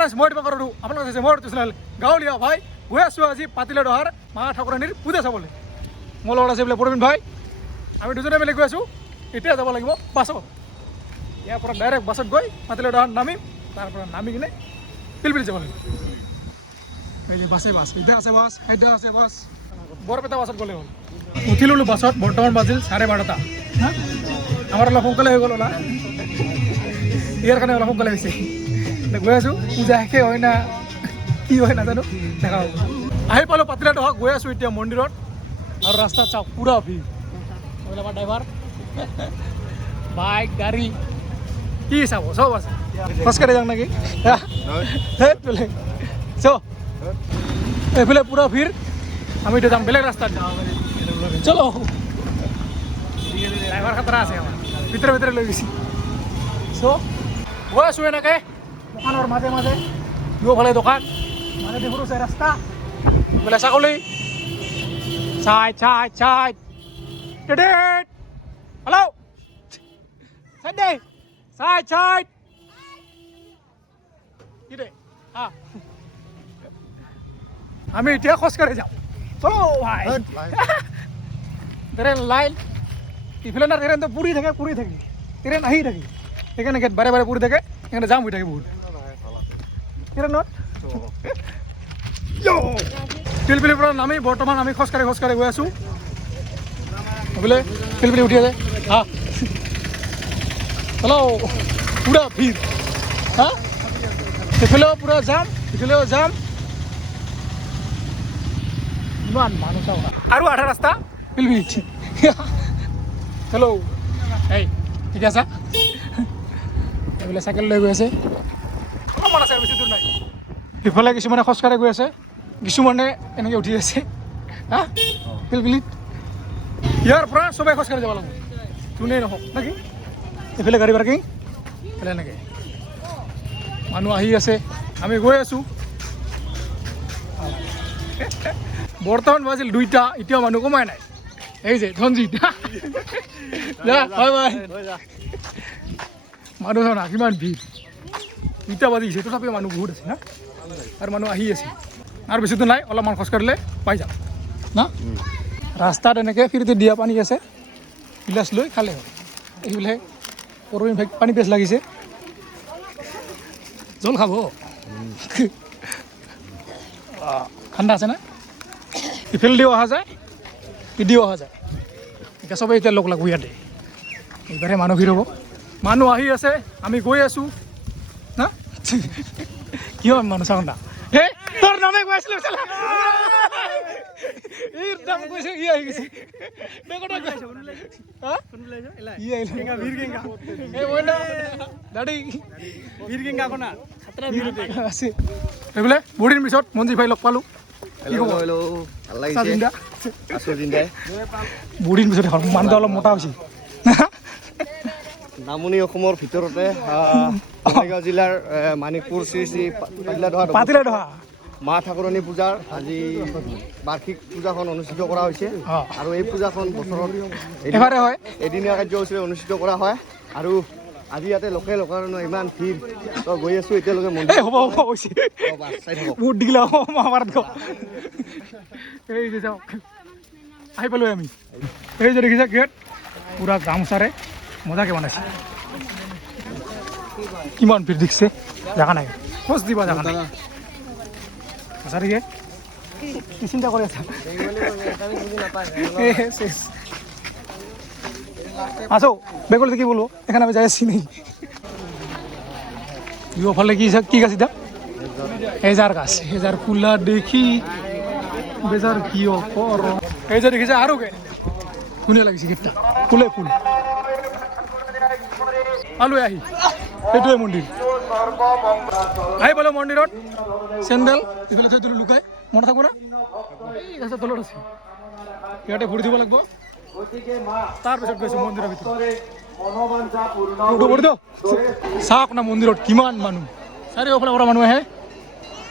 friends মই তোমাক কৰোঁ আপোনালোক চাইছে মই চেনেল গাঁৱলীয়া ভাই গৈ আছোঁ আজি পাতিলে দহাৰ মা ঠাকুৰাণীৰ পূজা চাবলৈ মোৰ লগত আছে বোলে প্ৰবীণ ভাই আমি দুজনে মিলি গৈ আছোঁ এতিয়া যাব লাগিব বাছত ইয়াৰ পৰা ডাইৰেক্ট বাছত গৈ পাতিলে দহাত নামিম তাৰ পৰা নামি কিনে পিলপিলি যাব লাগিব এই বাছে বাছ এতিয়া আছে বাছ এতিয়া আছে বাছ বৰপেটা বাছত গ'লে হ'ল উঠি ল'লোঁ বাছত বৰ্তমান বাজিল 12:30 আমাৰ অলপ সোনকালে হৈ গ'ল ওলা ইয়াৰ কাৰণে অলপ সোনকালে হৈছে গৈ আছোঁ পূজা শেষে হয় না কি হয় নাজানো দেখা হ'ব আহি পালোঁ পাতিলে দহা গৈ আছোঁ এতিয়া মন্দিৰত আৰু ৰাস্তাত চাওক পুৰা ভিৰ আমাৰ ড্ৰাইভাৰ বাইক গাড়ী কি চাব চব আছে খোজকাঢ়ি যাওঁ নেকি বোলে চ এইফালে পুৰা ভিৰ আমি এতিয়া যাম বেলেগ ৰাস্তাত চলো ড্ৰাইভাৰ খাতৰা আছে আমাৰ ভিতৰে ভিতৰে লৈ গৈছে চ' গৈ আছোঁ এনেকৈ দোকানৰ মাজে মাজে দুয়োফালে দোকান মানে দেখোঁ চাই ৰাস্তা বোলে ছাগলী চাইড চাইড চাইড হেল্ল' চাইড দে চাইড চাইড কি দে আমি এতিয়া খোজকাঢ়ি যাম চলো ভাই ট্ৰেইন লাইন ইফালে না ট্ৰেইনটো পুৰি থাকে ট্ৰেইন আহি থাকে সেইকাৰণে গেট বাৰে বাৰে পুৰি থাকে সেইকাৰণে জাম হৈ থাকে বহুত ট্ৰেইনত পিলপিলিৰ পৰা নামি বৰ্তমান আমি খোজকাঢ়ি গৈ আছোঁ বোলে পিলপিলি উঠি আছে হেল্ল' পুৰা ভিৰ সেইফালেও পুৰা যাম ইফালেও যাম ইমান মানুহ চাওঁ আৰু আধা ৰাস্তা পিলপিলি হেল্ল' এই ঠিক আছে এইফালে চাইকেল লৈ গৈ আছে অকণমান আছে বেছি দূৰ নাই ইফালে কিছুমানে খোজকাঢ়ি গৈ আছে কিছুমানে এনেকৈ উঠি আছে পিলপিলিত ইয়াৰ পৰা চবেই খোজকাঢ়ি যাব লাগিব যোনেই নহওক নেকি এইফালে গাড়ী পাৰ্কিং এইফালে এনেকৈ মানুহ আহি আছে আমি গৈ আছোঁ বৰ্তমান বাজিল 2টা এতিয়াও মানুহ কমাই নাই এই যে ধনজিত হয় ভাই মানুহ চাওঁ না কিমান ভিৰ 2টা বাজিছে তথাপিও মানুহ বহুত আছে না আৰু মানুহ আহি আছে আৰু বেছি দূৰ নাই অলপমান খোজকাঢ়িলে পাই যাম না ৰাস্তাত এনেকৈ ফ্ৰীতে দিয়া পানী আছে গিলাচ লৈ খালে হয় এইবিলাক পৰহি ভাই পানী পেচ লাগিছে জল খাব ঠাণ্ডা আছে না ইফালে দিও অহা যায় ইদিও অহা যায় এতিয়া চবেই এতিয়া লগ লাগব ইয়াতে এইবাৰে মানুহ ভিৰ হ'ব মানুহ আহি আছে আমি গৈ আছোঁ না কিয় মানুহ চাওঁ না হে তোৰ নামে কৈ আছিলোঁ নাম কৈছে ই আহি গৈছে এইবোলে বহুত দিন পিছত মঞ্জি ভাই লগ পালোঁ বহুত দিন পিছত মানুহটো অলপ মোটা হৈছে নামনি অসমৰ ভিতৰতে বঙাইগাঁও জিলাৰ মানিকপুৰ শ্ৰী শ্ৰী পাতিলে দহা মা ঠাকুৰণী পূজাৰ আজি বাৰ্ষিক পূজাখন অনুষ্ঠিত কৰা হৈছে আৰু এই পূজাখন বছৰত এবাৰে হয় এদিনীয়া কাৰ্যসূচীৰে অনুষ্ঠিত কৰা হয় আৰু আজি ইয়াতে লোকে লোকাৰণৰ ইমান ভিৰ তো গৈ আছোঁ এতিয়ালৈকে মন্দিৰ হ'ব হৈছে বহুত দিলা আমাৰ এই যে যাওক আহি পালোঁ আমি এই যে দেখিছা গেট পুৰা গামোচাৰে মজাকৈ বনাইছে কিমান ভিৰ দেখিছে জাগা নাই খোজ দিবা জাগা নাই আচ্ছা কি চিন্তা কৰি আছা আসো বেগল কি বলবো এখানে আমি যাই আসছি নেই ফলে কি গাছ এটা হেজার গাছ হেজার ফুলা দেখি বেজার কি কর এই যে দেখিছে আরো কে কোনে লাগিছে গেটটা ফুলে ফুল আলু আহি এইটোৱে মন্দিৰ আহি পালোঁ মন্দিৰত চেণ্ডেল ইফালে থৈ দিলোঁ লুকাই মনত থাকব না এই আছে তলত আছে ইয়াতে ভৰি দিব লাগিব তাৰপিছত গৈছোঁ মন্দিৰৰ ভিতৰত চাওক না মন্দিৰত কিমান মানুহ চাৰিওফালৰ পৰা মানুহ আহে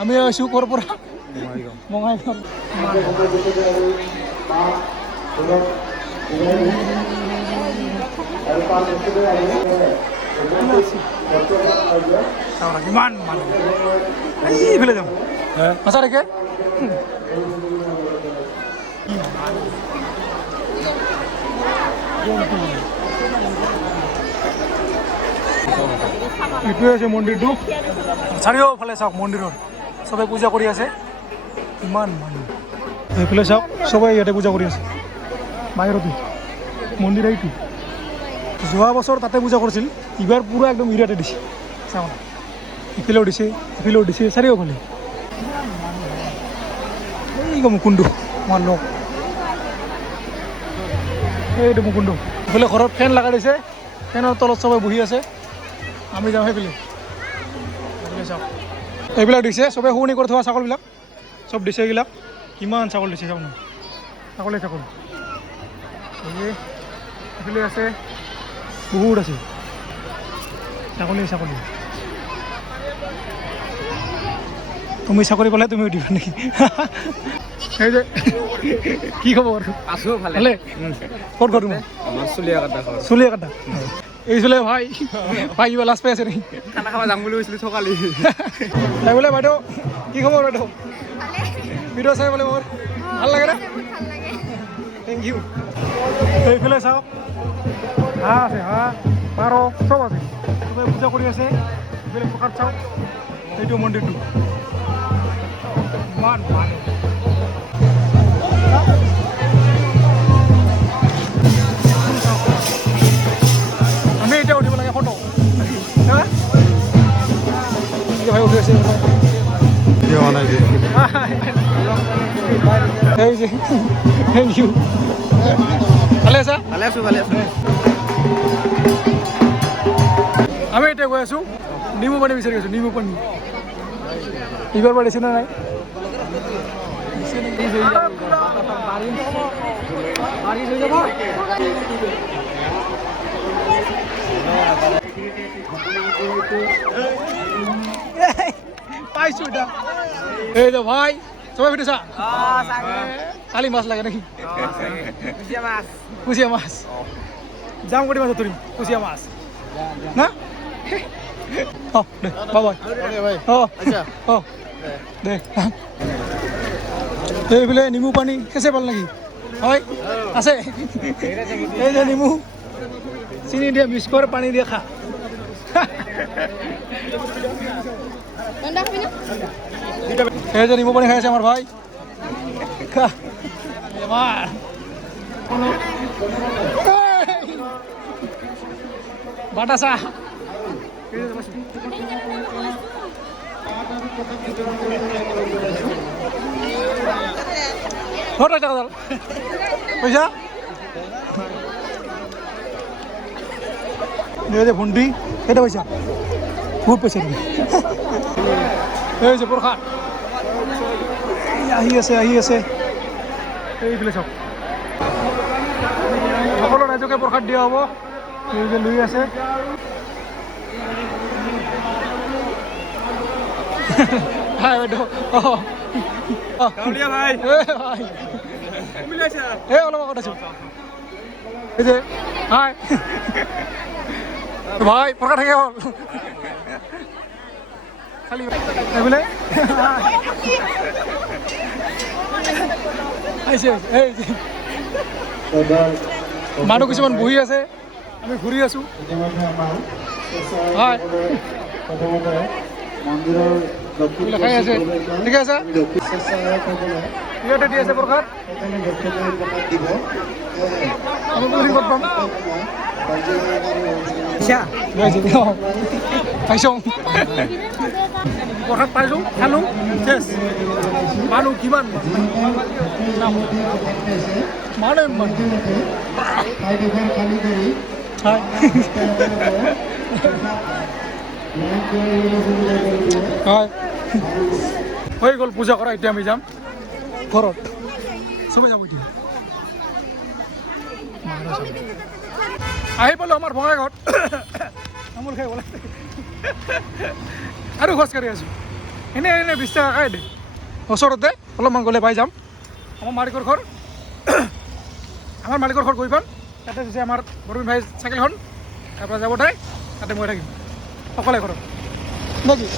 আমি আহিছোঁ ক'ৰ পৰা বঙাইগাঁও চাওঁ কিমান মানুহ এইফালে যাম সঁচা দেখে এইটোৱে আছে মন্দিৰটো চাৰিওফালে চাওক মন্দিৰৰ চবে পূজা কৰি আছে ইমান মানুহ এইফালে চাওক চবে ইয়াতে পূজা কৰি আছে বাহিৰতো মন্দিৰ এইটো যোৱা বছৰ তাতে পূজা কৰিছিল এইবাৰ পূৰা একদম ইৰাতে দিছে চাওঁ ইফালেও দিছে চাৰিওফালে এই মুকুন্দ আমাৰ লগ এইটো মুকুন্দ এইফালে ঘৰত ফেন লগাই দিছে ফেনৰ তলত চবে বহি আছে আমি যাওঁ সেইফালে চাওক এইবিলাক দিছে চবে শুৱনি কৰি থোৱা ছাগলবিলাক চব দিছে এইবিলাক কিমান ছাগল দিছে চাওক না ছাগল এইফালে আছে বহুত আছে ছাগলী তুমি চাকৰি পালে তুমি উঠিবা নেকি এই যে কি খবৰ আছো ভালে ক'ত ঘৰ তোমাৰ আমাৰ চুলিয়া কাটা এই চুলে ভাই কিবা লাজ পাই আছে নেকি খানা খাব যাম বুলি কৈছিলো থকালি তাই বোলে বাইদেউ কি খবৰ বাইদেউ ভিডিঅ' চাই বোলে মোৰ ভাল লাগে না থেংক ইউ এইফালে চাওক হাঁহ আছে হাঁহ পাৰ চব আছে চবে পূজা কৰি আছে এইফালে প্ৰসাদ চাওক এইটো মন্দিৰটো ইমান মানুহ আমি এতিয়া উঠিব লাগে ফটো ভাই উঠি আছে থেংক ইউ ভালে আছা ভালে আছো আমি এতিয়া গৈ আছোঁ নিমু পানী বিচাৰি আছোঁ নিমু পানী এইবাৰ পাৰিছে নে নাই পাইছোঁ এটা এই যে ভাই চবে ভিডিঅ' চা কালি মাছ লাগে নেকি কুচিয়া মাছ যাম কৰি মাছ ধৰিম কুচিয়া মাছ না দে বাই দে এইফালে নেমু পানী খেঁচে পাল নেকি হয় আছে এই যে নেমু চিনি দিয়া মিক্স কৰ পানী দিয়ে খা এই যে নেমু পানী খাই আছে আমাৰ ভাই খা বাটা চা পইচা যে ভণ্টি কেইটা পইচা বহুত পইচা তুমি এই যে প্ৰসাদ আহি আছে এইফালে চাওক সকলো ৰাইজকে প্ৰসাদ দিয়া হ'ব এই যে লৈ আছে হাই বাইদেউ ভাই অলপ আগত আছো এই যে হাই ভাই প্ৰসাদ থাকে হ'ল খালি এইবোলে মানুহ কিছুমান বহি আছে আমি ঘূৰি আছো হয় খাই আছে ঠিক আছে ইয়াতে দি আছে প্ৰসাদ আমি ক'ত পাম পাইছোঁ প্ৰসাদ পাইছোঁ খালোঁ চেছ মানুহ কিমান মানুহ হয় হৈ গ'ল পূজা কৰা এতিয়া আমি যাম ঘৰত চবে যাম এতিয়া আহি পালোঁ আমাৰ বঙাইগাঁৱত তামোল খাই ওলাই আৰু খোজকাঢ়ি আছোঁ এনেই 20 টকা খাই দে ওচৰতে অলপমান গ'লে পাই যাম আমাৰ মালিকৰ ঘৰ গৈ পাম তাতে হৈছে আমাৰ বৰবিন ভাই চাইকেলখন তাৰপৰা যাব তাই তাতে মই থাকিম অকলে ঘৰত নেকি